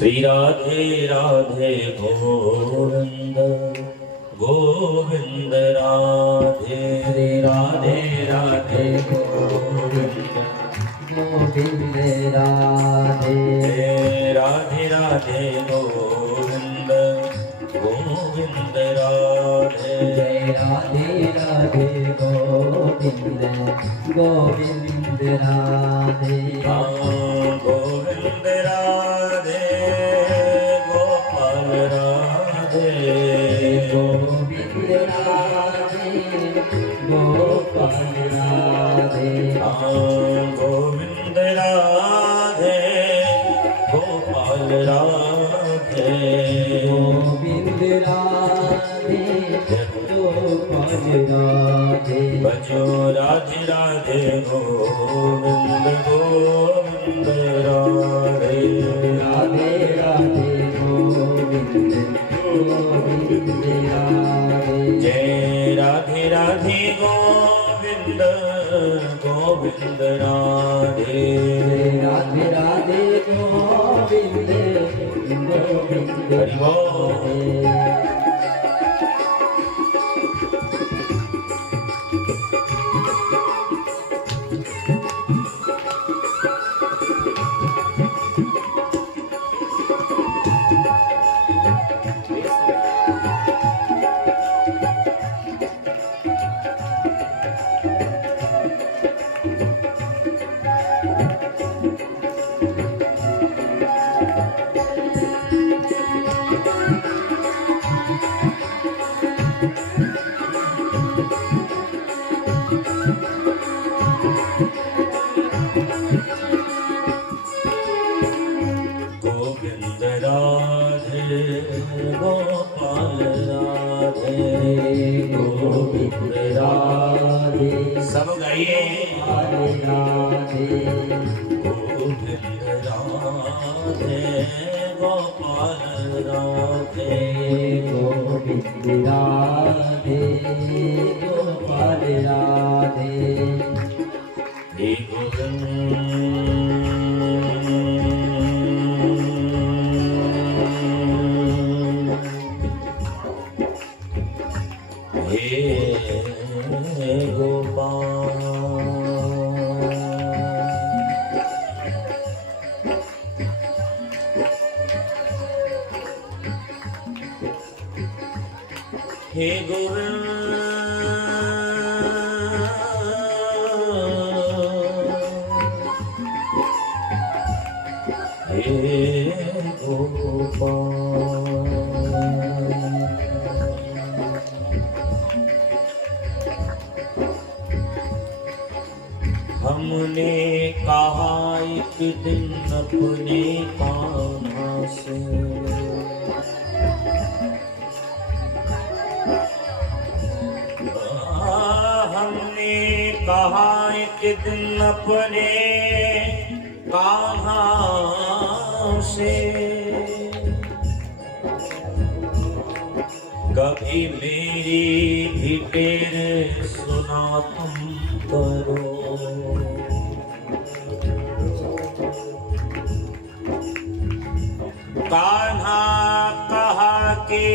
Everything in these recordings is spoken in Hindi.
श्री राधे राधे गोविंद गोविंद राधे श्री राधे राधे गोविंद गोविंद राधे राधे राधे गोविंद गोविंद राधे जय राधे राधे गोविंद गोविंद राधे गोविंद राधे गोपाल राधे गोविंद राधे गोपाल राधे गोविंद राधे गोपाल राधे गोविंद राधे गोपाल राधे बजो राधे राधे गोविंद गोविंद राधे राधे राधे गोविंद गोविंद राधे जय राधे राधे गोविंद गोविंद राधे राधे राधे गोविंद गोविंद हरि बोल। राधे गोविंद राधे गोपाल राधे गोविंद राधे सब गाइए राधे गोविंद राधे गोपाल राधे गोविंद राधे गोपाल राधे हे गोपाल हे गोविंद हे गोपाल हमने कहा एक दिन अपने कान्हा से हमने कहा एक दिन अपने कान्हा से कभी मेरी भी टेर सुना तुम करो कान्हा कहा कि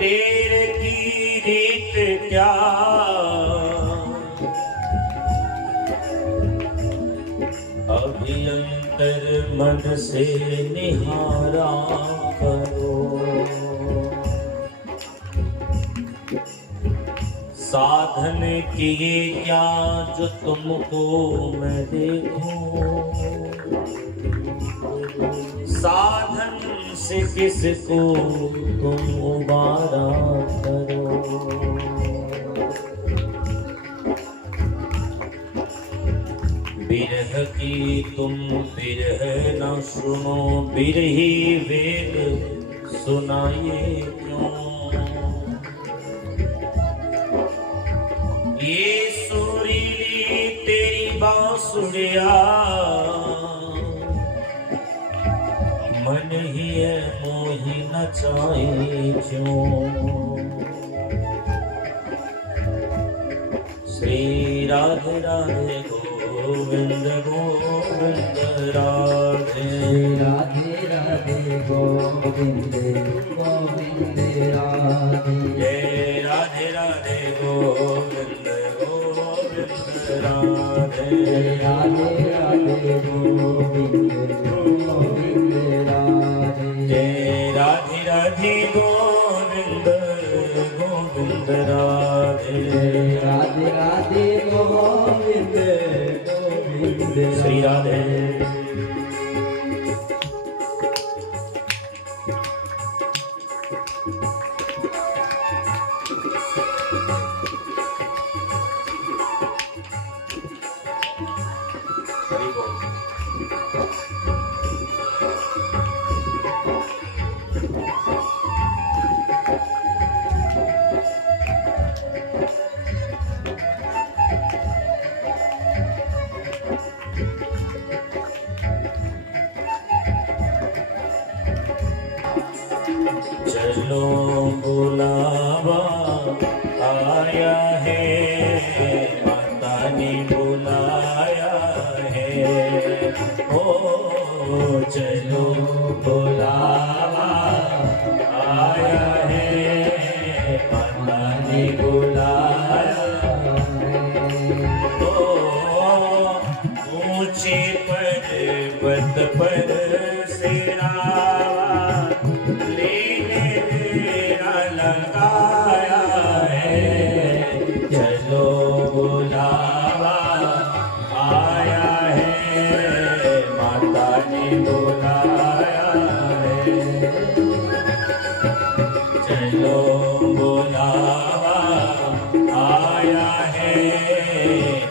टेर की रीत क्या अभियंतर मन से निहारा करो साधन किए क्या जो तुमको मैं देखूं साधन से किसको तुम उबारा करो बिरह की तुम बिरह न सुनो बिरही वेद सुनाइए क्यों ये सुरीली तेरी बांसुरिया मन ही है मोही नचाए क्यों श्री राधे राधे गोविंद गोविंद राधे राधे राधे गोविंद गोविंद राधे जय राधे राधे गोविंद गोविंद राधे जय राधे राधे गोविंद गोविंद राधे जय राधे राधे गोविंद गोविंद राधे जय राधे राधे गोविंद गोविंद श्री राधे हरि बोल। चलो बुलावा आया है, माता ने बुलाया है। ओ चलो बुलावा आया है, माता ने बुलाया है। ओ ऊंचे पर्वत पर से लगाया है। चलो बुलावा आया है, माता ने बुलाया है। चलो बुलावा आया है,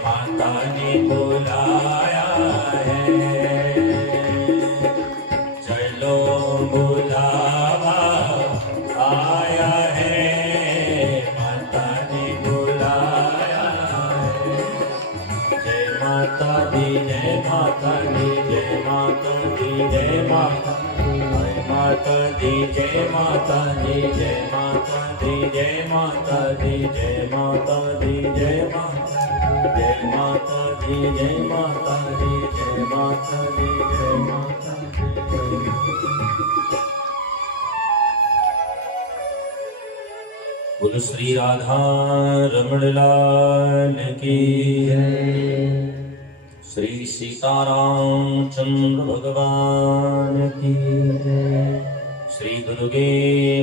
माता ने बुलाया है। चलो बुलावा आया है, माता ने बुलाया है। जय माता दी जय माता दी जय माता दी जय माता जय माता दी जय माता दी जय माता दी जय माता दी जय माता दी जय माता जय माता दी जय माता दी जय माता दी जय माता दी। बोलो श्री राधा रमण लाल की जय श्री सीताराम चंद्र भगवान की जय श्री दुर्गे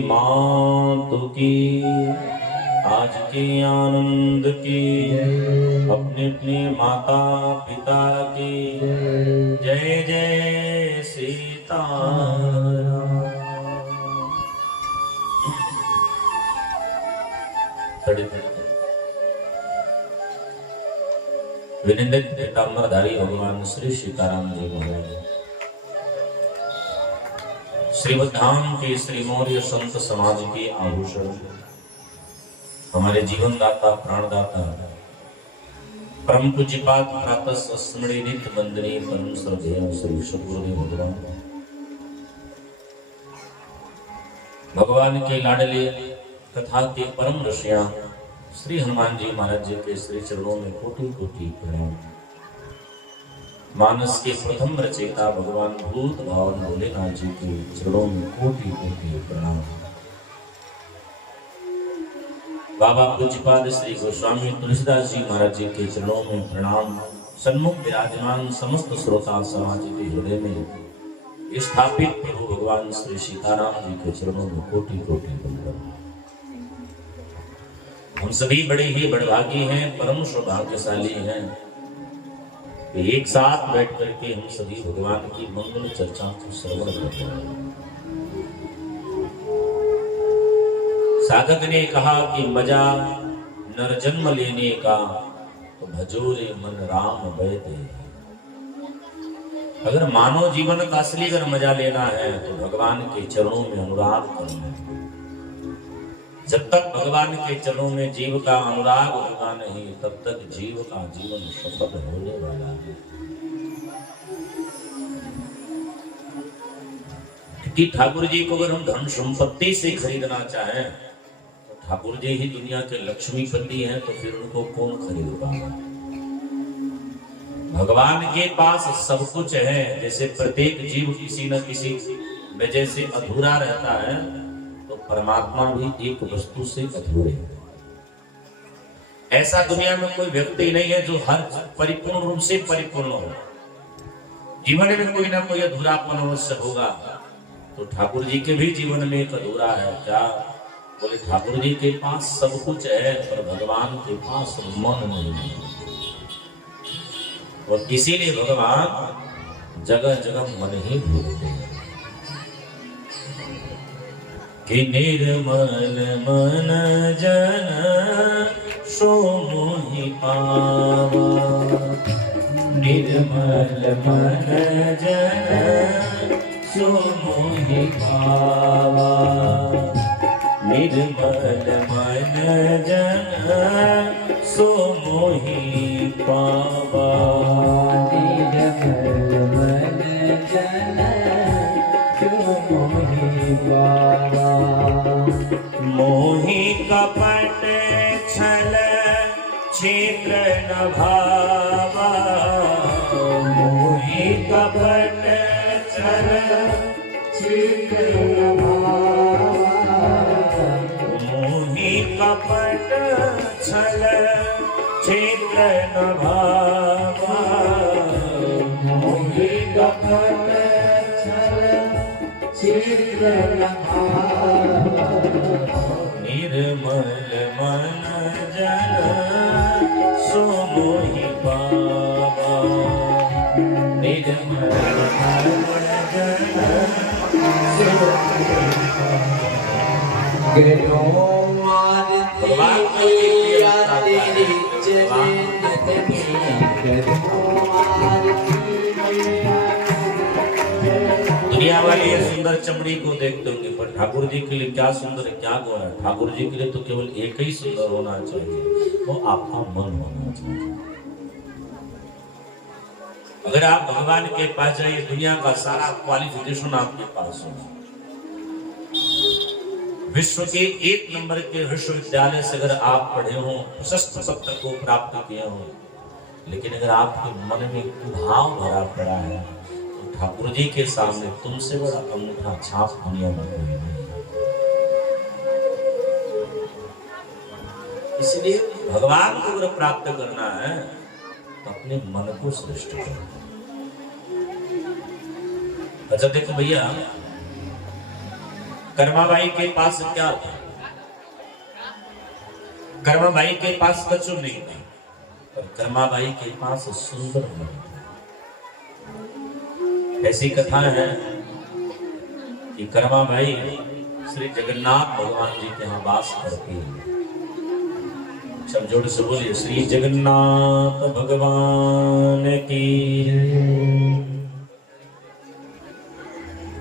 मातु की आज के आनंद की अपने अपने माता पिता की जय जय सीताराम। विनिंदित पीताम्बरधारी भगवान श्री सीताराम जी महाराज श्रीवधाम के श्री मौर्य संत समाज के आभूषण, हमारे जीवन दाता प्राणदाता परम पूज्यपाद प्रातः स्मरणीय नित्य वंदनीय परम श्रद्धेय श्री सद्गुरुदेव भगवान के लाडले कथा के परम ऋषिया श्री हनुमान जी महाराज जी के श्री चरणों में कोटि कोटि प्रणाम। मानस के प्रथम रचयिता भगवान भूत भावन भोलेनाथ जी के चरणों में कोटि कोटि प्रणाम। बाबा पूज्यपाद श्री गोस्वामी तुलसीदास जी महाराज जी के चरणों में प्रणाम। सन्मुख विराजमान समस्त श्रोता समाज के हृदय में स्थापित प्रभु भगवान श्री सीताराम जी के चरणों में कोटि कोटि प्रणाम। हम सभी बड़े ही बड़भागी हैं, परम सौभाग्यशाली हैं। एक साथ बैठ करके हम सभी भगवान की मंगल चर्चा को श्रवण करते हैं। साधक ने कहा कि मजा नर जन्म लेने का तो भजोरे मन राम वैदे। अगर मानव जीवन का असली अगर मजा लेना है तो भगवान के चरणों में अनुराग करना है। जब तक भगवान के चरणों में जीव का अनुराग होगा नहीं, तब तक जीव का जीवन सफल होने वाला है। कि ठाकुर जी को अगर हम धन संपत्ति से खरीदना चाहें तो ठाकुर जी ही दुनिया के लक्ष्मीपति हैं, तो फिर उनको कौन खरीद पाएगा। भगवान के पास सब कुछ है। जैसे प्रत्येक जीव किसी न किसी वजह से अधूरा रहता है, तो परमात्मा भी एक वस्तु से अधूरे है। ऐसा दुनिया में कोई व्यक्ति नहीं है जो हर परिपूर्ण रूप से परिपूर्ण हो। जीवन में कोई ना कोई अधूरापन अवश्य होगा। तो ठाकुर जी के भी जीवन में एक अधूरा है। क्या बोले? ठाकुर जी के पास सब कुछ है, पर भगवान के पास मन नहीं है। और इसीलिए भगवान जगह जगह मन ही भूलते हैं कि निर्मल मन जन सो मोहि पावा। निर्मल मन जन सो मोहि पावा। निर्मल मन जन सो मोहि पावा। निर्मल मन जन सो मोहि पावा। मोहि कपट छल छिद्र न भावा। मोहि कपट छल छिद्र न भावा। मोहि कपट छल छिद्र न भावा। मोहि कपट छल छिद्र न भावा। निर्मल मन जन सो मोहि पावा। निर्मल मन जन सो मोहि पावा। दुनिया वाले ये सुंदर चमड़ी को देखते होंगे, पर ठाकुर जी के लिए क्या सुंदर है, क्या गोरा है। ठाकुर जी के लिए तो केवल एक ही सुंदर होना चाहिए, वो आपका मन होना चाहिए। अगर आप भगवान के पास जाइए, दुनिया का सारा क्वालिफिकेशन आपके पास हो। विश्व के 1 नंबर के विश्वविद्यालय से अगर आप पढ़े हो, प्रशस्ति पत्र को प्राप्त किए हो, लेकिन अगर आपके मन में भाव भरा पड़ा है, तो ठाकुर जी के सामने तुमसे बड़ा अंगूठा छाप दुनिया में कोई नहीं। इसलिए भगवान को अगर प्राप्त करना है तो अपने मन को श्रेष्ठ करो। अच्छा देखो भैया, कर्माबाई के पास क्या था? कर्माबाई के पास कछु नहीं था, पर कर्माबाई के पास सुंदर मन था। ऐसी कथा है कि कर्माबाई श्री जगन्नाथ भगवान जी के यहाँ वास करती है। सब जोड़ से बोलिए, श्री जगन्नाथ भगवान की।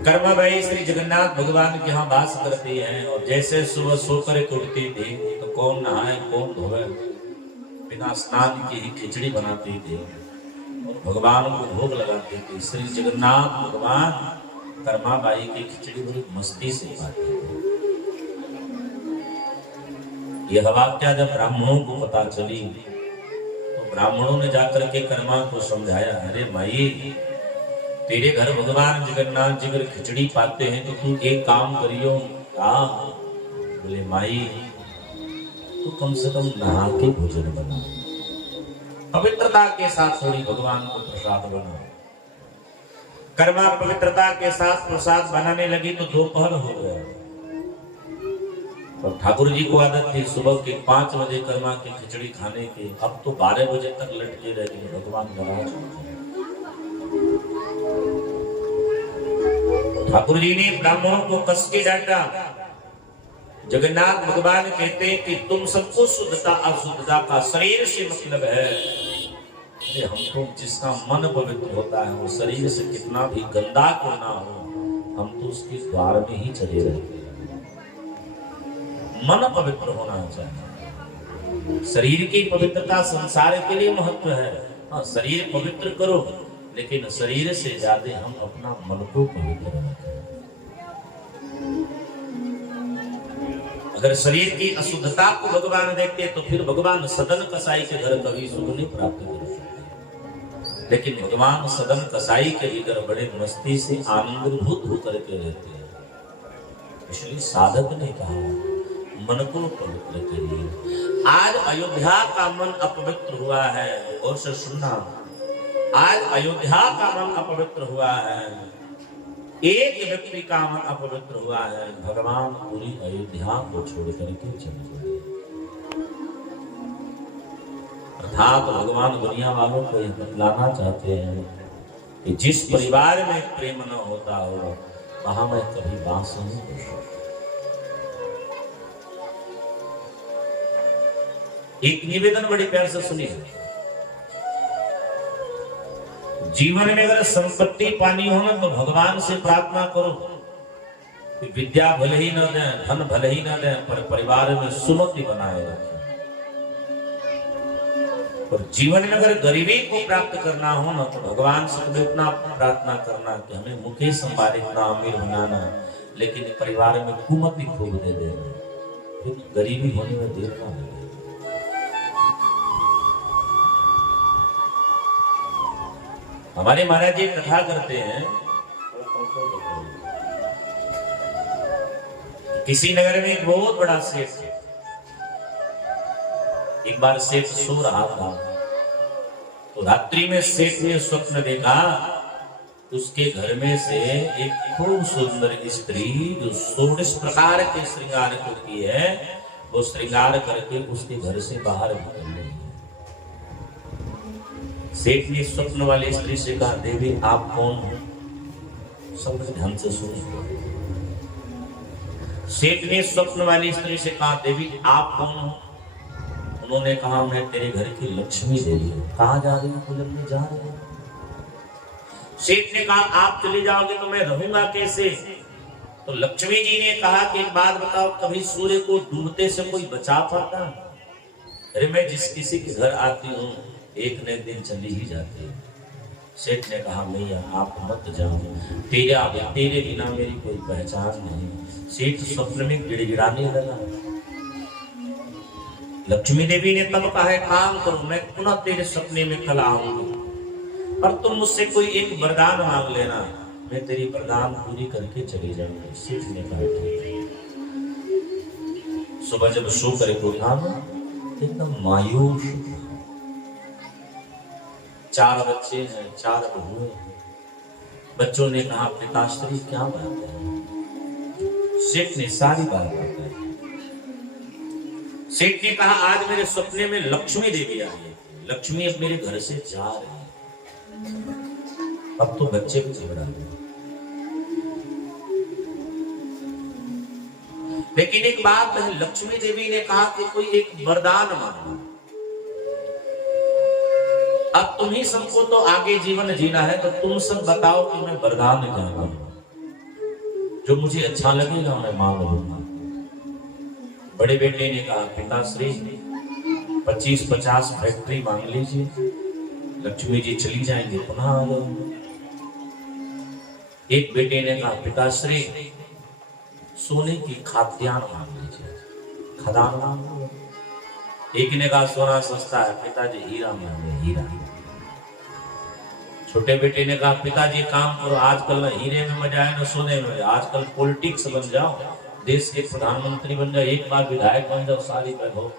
कर्माबाई श्री जगन्नाथ भगवान के यहाँ वास करती हैं, और जैसे सुबह सोकर उठती थी तो कौन नहाए कौन धोए, बिना स्नान की ही खिचड़ी बनाती थी और भगवान को भोग लगाती थी। श्री जगन्नाथ भगवान कर्माबाई की खिचड़ी बड़ी मस्ती से खाते थे। यह वाक्य जब ब्राह्मणों को पता चली तो ब्राह्मणों ने जाकर के कर्मा को समझाया, अरे माई, तेरे घर भगवान जगन्नाथ जी अगर खिचड़ी पाते हैं तो तू एक काम करियो। बोले माई, तू कम से कम नहा के भोजन बना, पवित्रता के साथ थोड़ी भगवान को प्रसाद बना। कर्मा पवित्रता के साथ प्रसाद बनाने लगी तो दोपहर हो गया। और ठाकुर जी को आदत थी सुबह के 5 बजे कर्मा की खिचड़ी खाने की, अब तो 12 बजे तक लटके रह गए। भगवान नाराज हो गए। ठाकुर जी ने ब्राह्मणों को कस के डांटा। जगन्नाथ भगवान कहते हैं कि तुम सबको शुद्धता अशुद्धता का शरीर से मतलब है। अरे हम तो जिसका मन पवित्र होता है वो शरीर से कितना भी गंदा क्यों ना हो, हम तो उसके द्वार में ही चले रहते हैं। मन पवित्र होना चाहिए। शरीर की पवित्रता संसार के लिए महत्व है। हाँ, शरीर पवित्र करो, लेकिन शरीर से ज्यादा हम अपना मन को पवित्र रखें। अगर शरीर की अशुद्धता को भगवान देखते तो फिर भगवान सदन कसाई के घर कभी सुख नहीं प्राप्त कर सकते। लेकिन भगवान सदन कसाई के भीतर बड़े मस्ती से आनंदभूत होकर के रहते हैं। इसलिए साधक ने कहा मन को पवित्र करिए। आज अयोध्या का मन अपवित्र हुआ है, और से सुनना, आज अयोध्या का मन अपवित्र हुआ है, एक व्यक्ति का मन अपवित्र हुआ है, भगवान पूरी अयोध्या को छोड़ करके चले गए। अर्थात भगवान दुनिया वालों को यह बतलाना चाहते हैं कि जिस परिवार में प्रेम न होता हो वहां मैं कभी वास नहीं कर सकता। एक निवेदन बड़ी प्यार से सुनिए। जीवन में अगर संपत्ति पानी हो ना तो भगवान से प्रार्थना करो कि विद्या भले ही न दें, धन भले ही न दें, पर परिवार में सुमति बनाए रखें। और जीवन में अगर गरीबी को प्राप्त करना हो ना तो भगवान से इतना प्रार्थना करना कि हमें मुकेश अंबानी इतना अमीर बनाना, लेकिन परिवार में कुमति खूब दे देना, फिर गरीबी होने में देर ना लगे। हमारे महाराज जी कथा करते हैं, किसी नगर में एक बहुत बड़ा सेठ है। एक बार सेठ सो रहा था तो रात्रि में सेठ ने स्वप्न देखा, उसके घर में से एक खूब सुंदर स्त्री जो 16 प्रकार के श्रृंगार करती है, वो श्रृंगार करके उसके घर से बाहर निकल रही है। सेठ ने स्वप्न वाली स्त्री से कहा, देवी आप कौन हो? सब ध्यान से सुनिए। सेठ ने स्वप्न वाली स्त्री से कहा, देवी आप कौन हो? उन्होंने कहा, मैं तेरे घर की लक्ष्मी देवी हूं। कहाँ जा रही हूँ? बोले मैं जा रही हूँ। सेठ ने कहा, आप चले जाओगे तो मैं रहूंगा कैसे? तो लक्ष्मी जी ने कहा कि एक बात बताओ, कभी सूर्य को डूबते से कोई बचा पाता? अरे मैं जिस किसी के घर आती हूँ एक न एक दिन चली ही जाती है। सेठ ने कहा, मैया आप मत जाओ, तेरे बिना मेरी कोई पहचान नहीं। सेठ स्वप्न में गिड़गिड़ाने लगा। लक्ष्मी देवी ने तब कहा, है काम करो, मैं पुनः तेरे सपने में कल आऊंगी, पर तुम मुझसे कोई एक वरदान मांग लेना, मैं तेरी वरदान पूरी करके चली जाऊंगी। सेठ ने कहा ठीक है। सुबह जब सो करके उठा एकदम मायूस, 4 बच्चे हैं, 4 बहुएं हैं। बच्चों ने कहा, पिताश्री क्या बात है? सेठ ने सारी बात बताई। सेठ ने कहा, आज मेरे सपने में लक्ष्मी देवी आई है, लक्ष्मी अब मेरे घर से जा रही है। अब तो बच्चे भी झगड़ा गए, लेकिन एक बात है, लक्ष्मी देवी ने कहा कि कोई एक वरदान मांगो। अब तुम ही सबको तो आगे जीवन जीना है, तो तुम सब बताओ कि मैं वरदान क्या मांगूं, जो मुझे अच्छा लगेगा मैं मांग लूंगा। बड़े बेटे ने कहा, पिताश्री 25-50 फैक्ट्री मांग लीजिए, लक्ष्मी जी चली जाएंगे, पुनः आ जाएंगे। एक बेटे ने कहा, पिताश्री सोने की खाद्यान्न मांग लीजिए, खदान मांग लो। एक ने कहा, सोना सस्ता है, पिताजी हीरा मांगे, हीरा। छोटे बेटे ने कहा, पिताजी काम करो, आजकल न हीरे में मजा है न सोने में मजा, आजकल पॉलिटिक्स बन जाओ, देश के प्रधानमंत्री बन जाओ, एक बार विधायक बन जाओ, सारी हो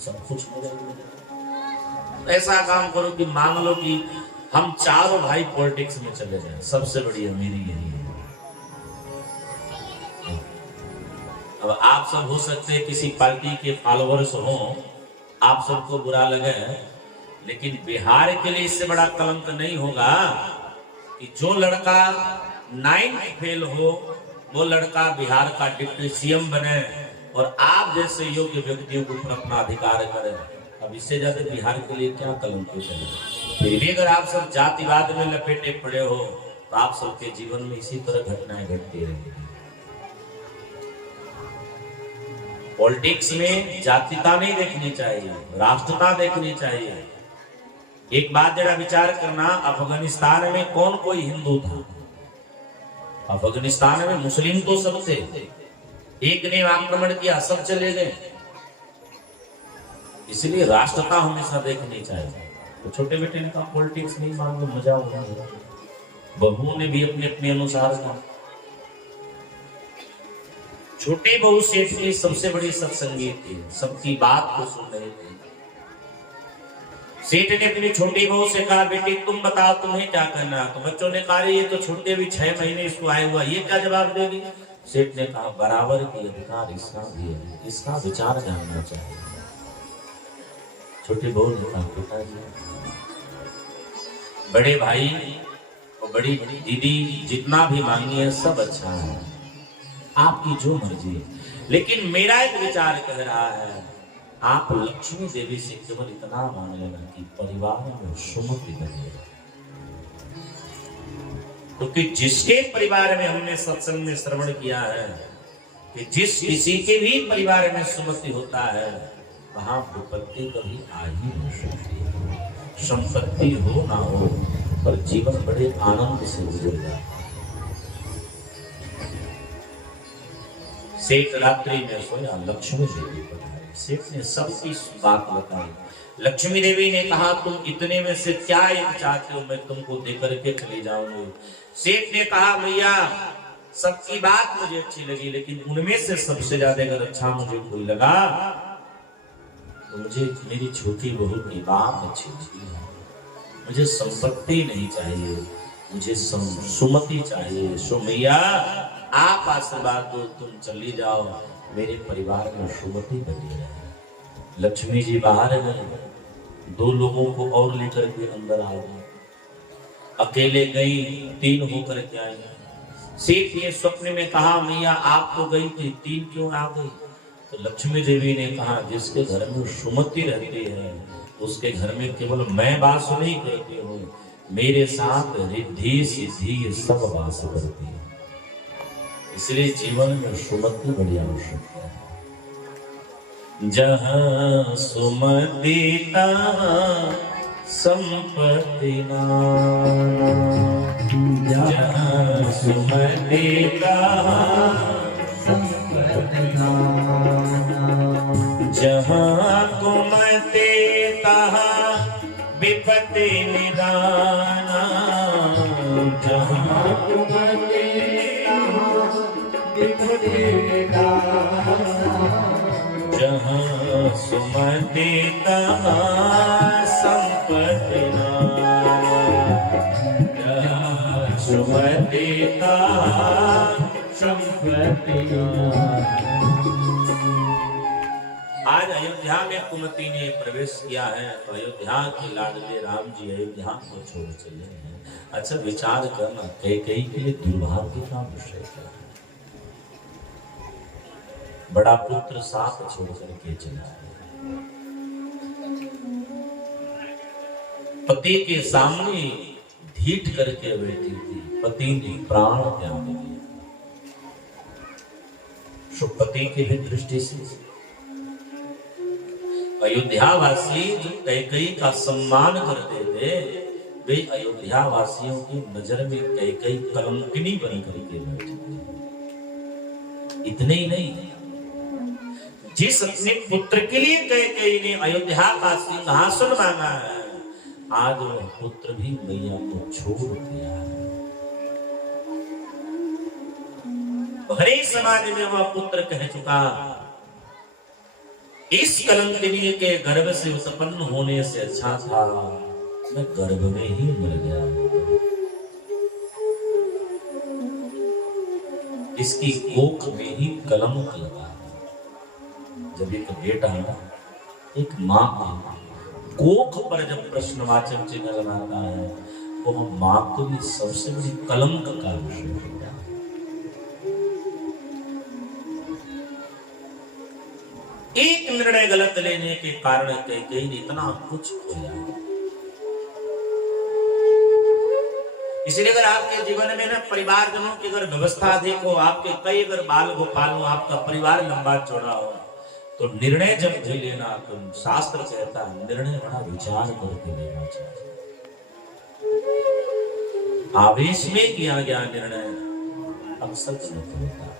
सब कुछ हो जाएगा। ऐसा काम करो कि मांग लो कि हम चारों भाई पॉलिटिक्स में चले जाएं, सबसे बड़ी अमीरी यही है। अब आप सब हो सकते हैं किसी पार्टी के फॉलोअर्स हो, आप सबको बुरा लगे, लेकिन बिहार के लिए इससे बड़ा कलंक नहीं होगा कि जो लड़का 9th फेल हो वो लड़का बिहार का डिप्टी सीएम बने और आप जैसे योग्य व्यक्तियों को अपना अधिकार करें। अब इससे ज्यादा बिहार के लिए क्या कलंक हो जाएगा। फिर भी अगर आप सब जातिवाद में लपेटे पड़े हो तो आप सबके जीवन में इसी तरह घटनाएं घटती रहेंगी। पॉलिटिक्स में जातिता नहीं देखनी चाहिए, राष्ट्रता देखनी चाहिए। एक बात जरा विचार करना, अफगानिस्तान में कौन कोई हिंदू था? अफगानिस्तान में मुस्लिम तो सब थे, एक ने आक्रमण किया सब चले गए। इसलिए राष्ट्रता हमेशा देखनी चाहिए। तो छोटे बेटे ने कहा पॉलिटिक्स नहीं मान लो, मजा होगा। बहुओं ने भी अपने अपने अनुसार कहा। छोटी बहू सेठ की सबसे बड़ी सत्संगी थी, सबकी बात को सुन रहे थे। सेठ ने अपनी छोटी बहू से कहा बेटी तुम बताओ तुम्हें क्या करना। तो बच्चों ने कहा ये तो छोटे भी 6 महीने इसको आए हुआ, ये क्या जवाब देगी। सेठ ने कहा बराबर की अधिकार इसका भी है, इसका विचार जानना चाहिए। छोटी बहू ने कहा पिताजी, बड़े भाई और बड़ी दीदी जितना भी मांगिए सब अच्छा है, आपकी जो मर्जी, लेकिन मेरा एक विचार कह रहा है आप लक्ष्मी देवी से केवल इतना मांग लेना कि परिवार में सुमति बने। क्योंकि जिसके परिवार में हमने सत्संग में श्रवण किया है कि जिस किसी के भी परिवार में सुमति होता है वहां विपत्ति कभी आ ही नहीं सकती। संपत्ति हो ना हो पर जीवन बड़े आनंद से गुजर जाता है। सेठ रात्रि में सोया, लक्ष्मी देवी पधारी। सेठ ने सबकी बात बताई। लक्ष्मी देवी ने कहा तुम इतने में से क्या एक चाहते हो, मैं तुमको देकर के चली जाऊंगी। सेठ ने कहा भैया सबकी बात मुझे अच्छी लगी, लेकिन उनमें से सबसे ज्यादा अगर अच्छा मुझे कोई लगा तो मुझे मेरी छोटी बहू की बात अच्छी लगी है। मुझे संपत्ति नहीं चाहिए, मुझे सुमति चाहिए। सो मैया आप आशीर्वाद दो, तुम चली जाओ, मेरे परिवार में सुमति बनी रहे। लक्ष्मी जी बाहर गए, 2 लोगों को और लेकर के अंदर आ गए। अकेले गई, 3 होकर के आई। सेठ ने स्वप्न में कहा मैया आप तो गई थी, 3 क्यों आ गई। तो लक्ष्मी देवी ने कहा जिसके घर में सुमति रहती है उसके घर में केवल मैं वास नहीं करती हूँ, मेरे साथ रिद्धि सिद्धि सब वास करती है। इसलिए जीवन में सुमति बड़ी आवश्यक है। जहाँ सुमति तहाँ संपत्ति नाना, जहाँ सुमति तहाँ संपत्ति नाना, जहाँ कुमति तहाँ विपत्ति निदाना, जहाँ कुमति जहाँ सुमति तहाँ संपत्ति नाना, जहाँ सुमति तहाँ संपत्ति नाना। आज अयोध्या में कुमति ने प्रवेश किया है तो अयोध्या के लाडले राम जी अयोध्या को छोड़ चले हैं। अच्छा विचार करना, कैकेयी के लिए दुर्भाग्य का विषय है। बड़ा पुत्र साथ छोड़ करके चला, पति के सामने ढीठ करके बैठी थी, पति ने प्राण त्याग दिया। पति की भी दृष्टि से अयोध्यावासी जो कैकेयी का सम्मान करते थे वे अयोध्या वासियों की नजर में कैकेयी कलंकिनी बन करके बैठी थी। इतने ही नहीं, जिस अपने पुत्र के लिए कैकेयी ने अयोध्या का सिंहासन मांगा है आज वह पुत्र भी मैया को छोड़ दिया है। हरे समाज में वह पुत्र कह चुका इस कलंकिनी के गर्भ से उत्पन्न होने से अच्छा था मैं गर्भ में ही मर गया। इसकी कोख में ही कलंक लगा। जब एक बेटा एक माँ के कोख पर जब प्रश्नवाचक चिन्ह लगाता है तो वो माँ को भी सबसे बड़ी कलंक का विषय होता है। एक निर्णय गलत लेने के कारण कैकेयी ने इतना कुछ खोया। इसलिए अगर आपके जीवन में ना परिवारजनों की अगर व्यवस्था देखो, आपके कई अगर बाल गोपाल हो, आपका परिवार लंबा चौड़ा हो, तो निर्णय जब भी लेना तो शास्त्र कहता है निर्णय बड़ा विचार करके लेना चाहिए। आवेश में किया गया निर्णय अक्सर गलत होता है।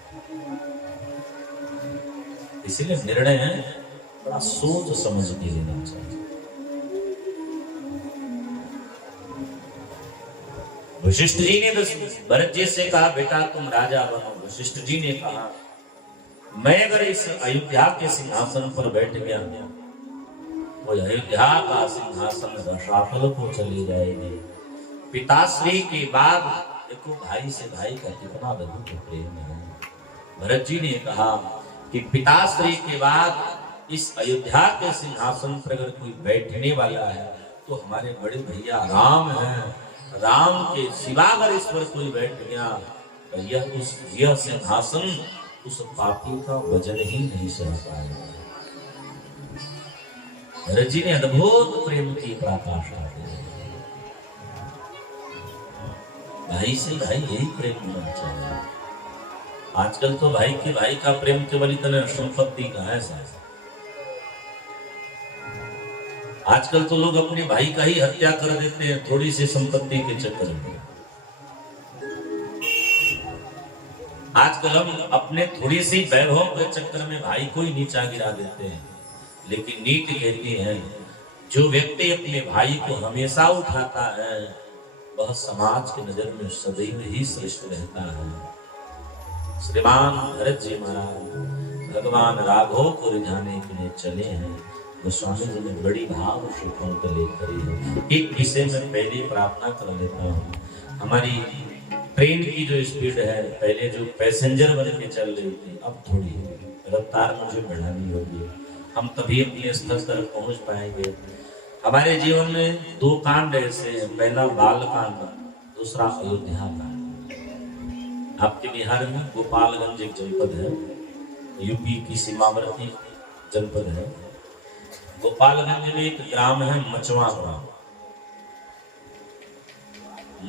इसलिए निर्णय बड़ा सोच समझ के लेना चाहिए। वशिष्ठ जी ने भरत जी से कहा बेटा तुम राजा बनो। वशिष्ठ जी ने कहा मैं अगर इस अयोध्या के सिंहासन पर बैठ गया वो अयोध्या का सिंहासन रसातल को चली जाएगी। पिताश्री के बाद देखो भाई से भाई का कितना अद्भुत प्रेम है। भरत जी ने कहा कि पिताश्री के बाद इस अयोध्या के सिंहासन पर अगर कोई बैठने वाला है तो हमारे बड़े भैया राम हैं। राम के सिवा अगर इस पर कोई बैठ गया तो यह सिंहासन उस पापी का वजन ही नहीं सह पाएगा। भरत जी ने अद्भुत प्रेम की पराकाष्ठा दी। भाई से भाई यही प्रेम होना चाहिए। आजकल तो भाई के भाई का प्रेम केवल इतने संपत्ति का है साहब। आजकल तो लोग अपने भाई का ही हत्या कर देते हैं थोड़ी सी संपत्ति के चक्कर में। आजकल हम अपने थोड़ी सी वैभव के चक्कर में भाई को ही नीचा गिरा देते हैं। लेकिन नीति कहती है जो व्यक्ति अपने भाई को हमेशा उठाता है वह समाज की नजर में सदैव ही श्रेष्ठ रहता है। श्रीमान भरत जी महाराज भगवान राघव को रिझाने के लिए चले हैं। गोस्वामी जी ने बड़ी भाव से पंक्ति करी है। एक विषय में पहले प्रार्थना कर लेता हूँ। हमारी ट्रेन की जो स्पीड है पहले जो पैसेंजर बन के चल रही थी अब थोड़ी रफ्तार मुझे बढ़ानी होगी। हम तभी अपने स्तर तक पहुंच पाएंगे। हमारे जीवन में दो कांड ऐसे हैं, पहला बाल कांड, दूसरा अयोध्या कांड। आपके बिहार में गोपालगंज एक जनपद है, यूपी की सीमावर्ती जनपद है। गोपालगंज में एक ग्राम है मचवा ग्राम।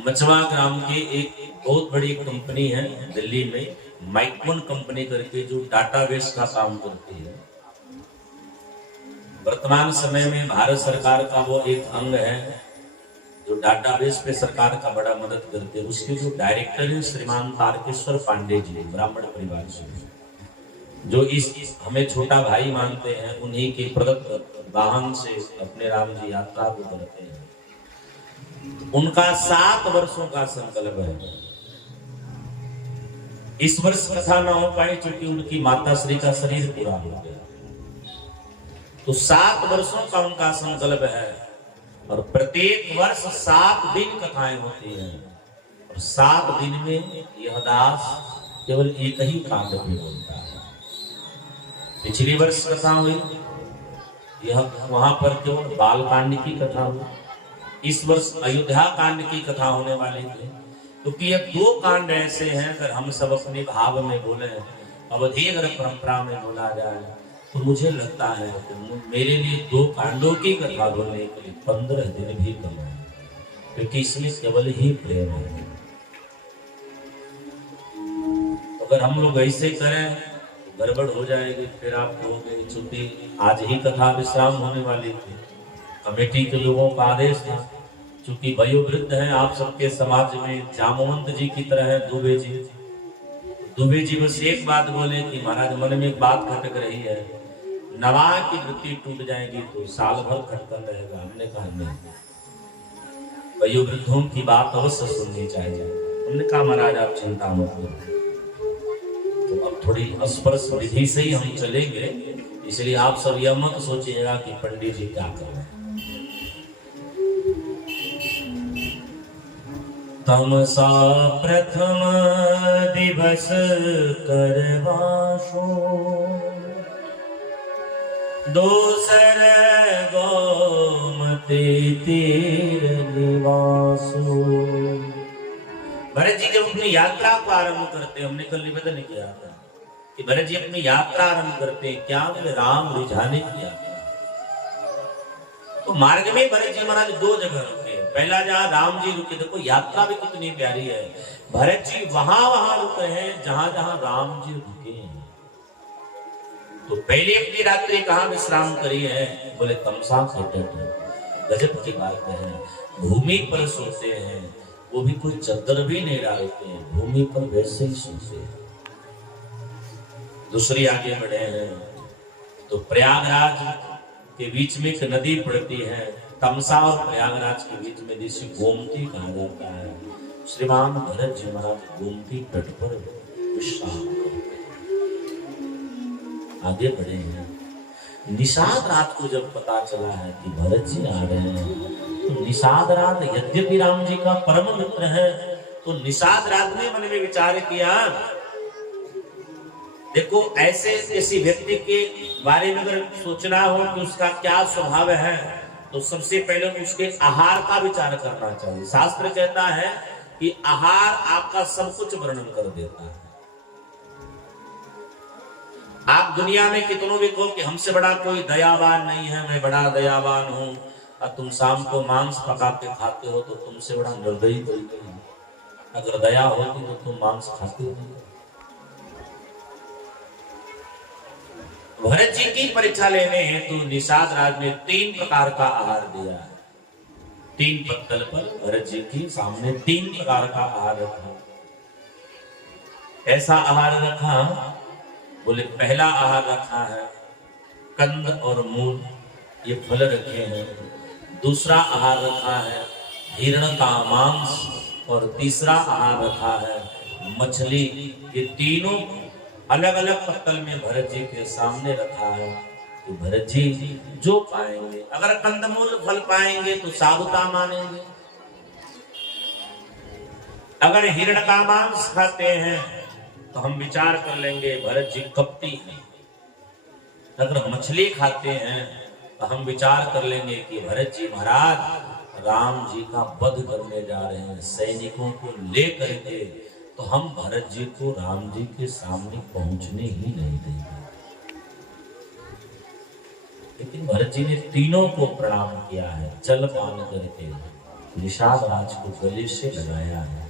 मचवा ग्राम की एक बहुत बड़ी कंपनी है दिल्ली में, माइक्रोन कंपनी करके जो डाटाबेस का काम करती है। वर्तमान समय में भारत सरकार का वो एक अंग है जो डाटाबेस पे सरकार का बड़ा मदद करते हैं। उसके जो डायरेक्टर हैं श्रीमान तारकेश्वर पांडे जी, ब्राह्मण परिवार से, जो इस हमें छोटा भाई मानते हैं, उन्हीं के प्रदत्त वाहन से अपने राम जी यात्रा को करते हैं। उनका 7 वर्षों का संकल्प है। इस वर्ष कथा ना हो पाई क्योंकि उनकी माता श्री का शरीर पूरा हो गया, तो 7 वर्षों का उनका संकल्प है और प्रत्येक वर्ष 7 दिन कथाएं होती हैं और 7 दिन में यह दास केवल एक ही कांड भी बोलता है। पिछली वर्ष कथा हुई, यह वहां पर केवल बाल कांड की कथा हुई। इस वर्ष अयोध्या कांड की कथा होने वाली थी क्योंकि यह 2 कांड ऐसे हैं अगर हम सब अपने भाव में बोले, अवधि अगर परंपरा में बोला जाए तो मुझे लगता है कि मेरे लिए 2 कांडों की कथा बोलने के लिए 15 दिन भी कम है, क्योंकि इसमें केवल ही प्रेम है। अगर हम लोग ऐसे करें गड़बड़ हो जाएगी। फिर आप कहोगे छुट्टी, आज ही कथा विश्राम होने वाली थी, कमेटी के लोगों का आदेश था, चूंकि वयोवृद्ध हैं आप सबके समाज में, जामवंत जी की तरह है दुबे जी। दुबे जी बस एक बात बोले कि महाराज मन में एक बात खटक रही है, नवा की वृत्ति टूट जाएगी तो साल भर खटकन रहेगा। हमने कहा नहीं, वयोवृद्धों की बात अवश्य सुननी चाहिए। हमने कहा महाराज आप चिंता मत करो, तो अब थोड़ी स्पर्श विधि से ही हम चलेंगे, इसलिए आप सब यह मत सोचिएगा कि पंडित जी क्या कर रहे हैं। तमसा प्रथम दिवस करवाशो, दोसर गोमती तीर निवासो। भरत जी जब अपनी यात्रा को आरंभ करते हैं, हमने कल निवेदन किया था कि भरत जी अपनी यात्रा आरंभ करते हैं क्या राम रिझाने की यात्रा। तो मार्ग में भरत जी महाराज 2 जगह रुके। पहला जहां राम जी रुके, देखो यात्रा भी कितनी प्यारी है। भरत जी वहां रुके हैं जहां जहां राम जी रुके हैं। तो पहले अपनी रात्रि कहां विश्राम करी है, बोले तमसा के तट। गजब की बात है, भूमि पर सोते हैं, वो भी कोई चद्दर भी नहीं डालते हैं, भूमि पर वैसे ही सोते हैं। दूसरी आगे बढ़े हैं तो प्रयागराज के बीच में एक नदी पड़ती है, तमसा और प्रयागराज के बीच में जिसे गोमती कहा जाता है। श्रीमान भरत जी महाराज गोमती तट पर विश्राम करते आगे बढ़े हैं। निषाद रात को जब पता चला है कि भरत जी आ रहे हैं, तो निषाद रात यद्यपि राम जी का परम मित्र है, तो निषाद रात ने मन में विचार किया, देखो ऐसे किसी व्यक्ति के बारे में अगर सोचना हो कि उसका क्या स्वभाव है, तो सबसे पहले उसके आहार का विचार करना चाहिए। शास्त्र कहता है कि आहार आपका सब कुछ वर्णन कर देता है। आप दुनिया में कितनों भी कहो कि हमसे बड़ा कोई दयावान नहीं है, मैं बड़ा दयावान हूं, और तुम शाम को मांस पका के खाते हो, तो तुमसे बड़ा निर्दयी कोई नहीं। अगर दया होती तो तुम मांस खाते नहीं। भरत जी की परीक्षा लेने हेतु निषाद राज ने 3 प्रकार का आहार दिया है। 3 पत्तल पर भरत जी के सामने 3 प्रकार का आहार रखा। ऐसा आहार रखा, बोले पहला आहार रखा है कंद और मूल, ये फल रखे हैं। दूसरा आहार रखा है हिरण का मांस, और तीसरा आहार रखा है मछली। ये तीनों अलग अलग पत्तल में भरत जी के सामने रखा है। तो भरत जी जो पाएंगे, अगर कंदमूल फल पाएंगे तो साबुता मानेंगे, अगर हिरण का मांस खाते हैं तो हम विचार कर लेंगे भरत जी कपटी हैं, अगर मछली खाते हैं तो हम विचार कर लेंगे कि भरत जी महाराज राम जी का वध करने जा रहे हैं सैनिकों को लेकर के, तो हम भरत जी को राम जी के सामने पहुंचने ही नहीं देंगे। लेकिन भरत जी ने तीनों को प्रणाम किया है, जल पान करके निषाद राज को गले से लगाया है।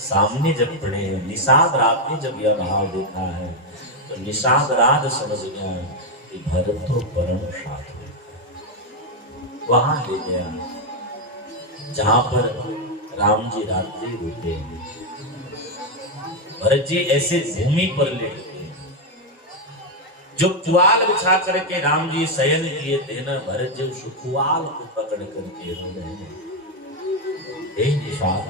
सामने जब पड़े हैं, निषाद राज ने जब यह भाव देखा है, तो निषाद राज समझ गया कि भरत तो परम साधु। वहां ले गया जहां पर राम जी रात्रि रुके। भरत जी ऐसे भूमि पर लेटे, जो पुआल बिछा करके राम जी शयन किए थे ना, भरत जी उस पुआल को पकड़ करके रो रहे हैं, हे निषाद।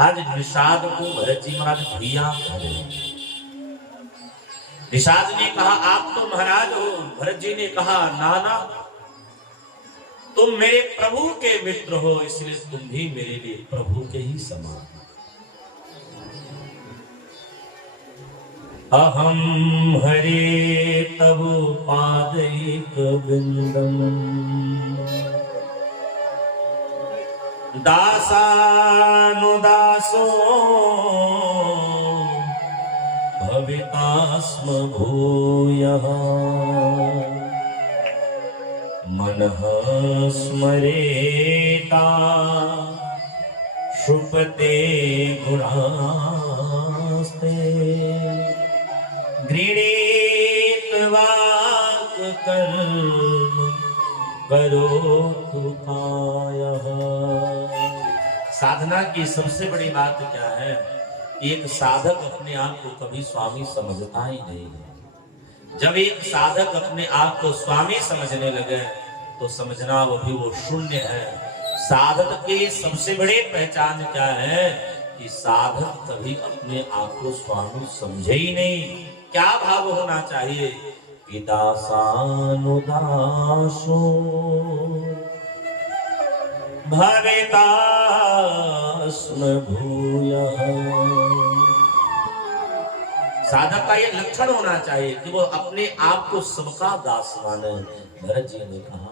आज निषाद को भरत जी महाराज भैया कह रहे हैं। निषाद ने कहा आप तो महाराज हो, भरत जी ने कहा नाना तुम मेरे प्रभु के मित्र हो, इसलिए तुम भी मेरे लिए प्रभु के ही समान। अहम हरे तब पादैक बिंदम दासानुदासो भवितास्म भूयः मनः स्मरेता शुपते गुणास्ते गृणीत वाक् कर्म करोतु कायः। साधना की सबसे बड़ी बात क्या है? एक साधक अपने आप को कभी स्वामी समझता ही नहीं है। जब एक साधक अपने आप को स्वामी समझने लगे तो समझना वो शून्य है। साधक की सबसे बड़ी पहचान क्या है कि साधक कभी अपने आप को स्वामी समझे ही नहीं। क्या भाव होना चाहिए? दासानुदासो भवितास्म भूयः। साधक का ये लक्षण होना चाहिए कि वो अपने आप को सबका दास माने। भरत जी ने कहा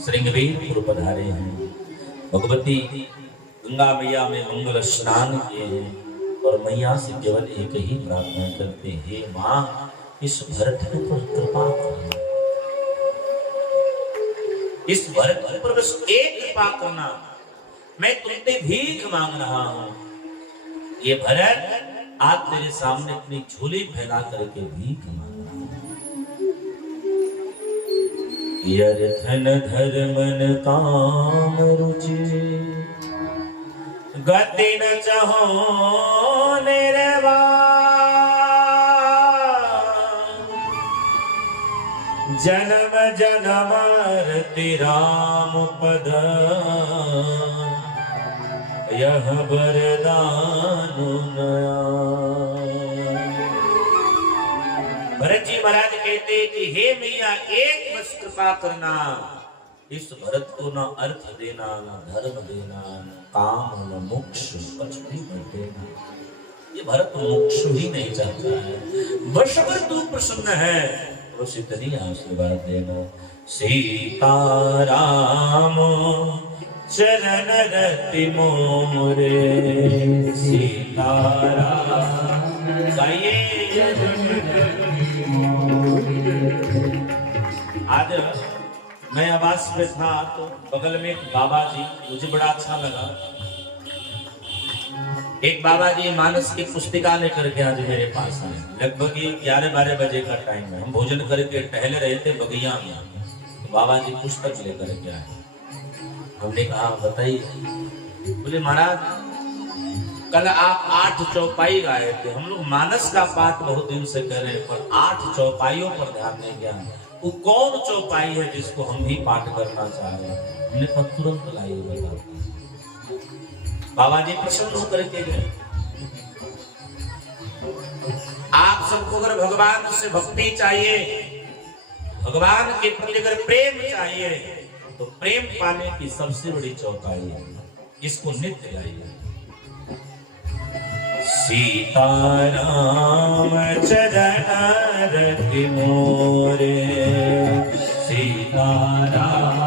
श्रृंगवीरपुर पधारे हैं, भगवती गंगा मैया में मंगल स्नान किए हैं और मैया से केवल एक ही प्रार्थना करते, हे माँ इस भरत पर कृपा करना, इस भरत पर बस एक कृपा करना, मैं तुमसे भीख मांग रहा हूं। ये भरत आज तेरे सामने अपनी झोली फैला करके भीख मांग रहा है। यर्थन धर्मन काम रुचि गति न चाहो निर्वाण, जन्म जनमर्ति राम पद यह वरदानु नया। भरत जी महाराज कहते कि हे मैया एक बस कृपा करना, इस भरत को न अर्थ देना, न धर्म देना, न काम, न मोक्ष, कुछ भी मत देना। ये भरत मोक्ष ही नहीं चाहता है, बस अगर तू प्रसन्न है तो इतनी आशीर्वाद देना। सीताराम चरण रति मोरे, सीताराम गाइए। आज मैं आवास में था तो बगल में एक बाबा जी, मुझे बड़ा अच्छा लगा। एक बाबा जी मानस की पुस्तिका लेकर के आज मेरे पास आए। लगभग 11-12 बजे का टाइम है, हम भोजन करके टहल रहे थे बगिया में, तो बाबा जी पुस्तक लेकर के आए। हमने कहा बताइए। बोले महाराज कल आप 8 चौपाई गाए थे, हम लोग मानस का पाठ बहुत दिन से कर रहे हैं पर 8 चौपाइयों पर ध्यान नहीं गया। वो कौन चौपाई है जिसको हम भी पाठ करना चाह रहे हैं? हमने कहा तुरंत लाइए बता। बाबा जी प्रसन्न होकर के गए। आप सबको अगर भगवान से भक्ति चाहिए, भगवान के प्रति अगर प्रेम चाहिए तो प्रेम पाने की सबसे बड़ी चौपाई है, इसको नित्य गाइए। सीताराम चरण रति मोरे, सीताराम